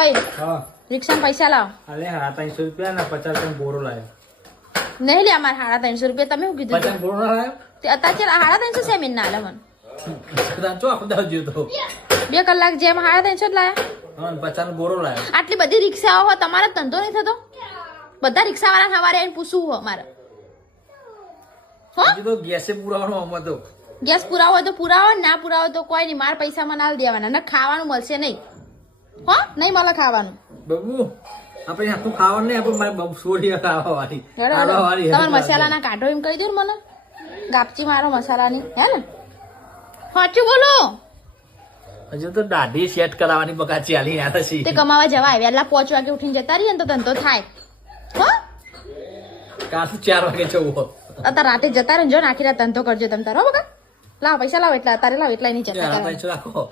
हाँ रिक्शा में पैसा लाओ अरे हाँ 300 रुपया ना 50 में बोरो लाया नहीं लिया मार 350 रुपया તમે શું કીધું 50 બોરો ના લાયો તે અત્યારે 350 સેમિન ના આલે મન તો આખો દાવ જ્યો તો 2 કલાક જેમ 350 જ લાયા હા 50 નો બોરો લાયો આટલી બધી રિક્ષાઓ હો તમારો ધંધો નહીં થતો બધા રિક્ષાવાળા સવારે આવીને પૂછવું હો મારે હો હજી તો ગેસે પુરાવાનો આમ તો ગેસ પુરાવો હોય તો પુરાવો ના પુરાવો તો કોઈ નહીં માર પૈસા મને આલ દેવાના ને ખાવાનું મળશે નહીં હો નહીં મળે ખાવાનું બબુ આપણે આખું ખાવાનું નહીં આપણે મારે બબુ સોડી ખાવા વાળી તમારે મસાલાના કાઢો એમ કહી દો ને મને ગાપચી મારો મસાલાની હે ને સાચું બોલો હજુ તો દાઢી સેટ કરાવવાની બકા ચાલી યાર છે તે કમાવા જવાય વહેલા 5 વાગે ઉઠીને જતા રહીએ ને તો ધંધો થાય હો કાં 4 વાગે જવું અત્યારે રાતે જતા રહે જો ને આખી રાત ધંધો કરજો તમે તારો બકા લાવ પૈસા લાવ એટલા અત્યારે લાવ એટલા નહીં જતા રાખો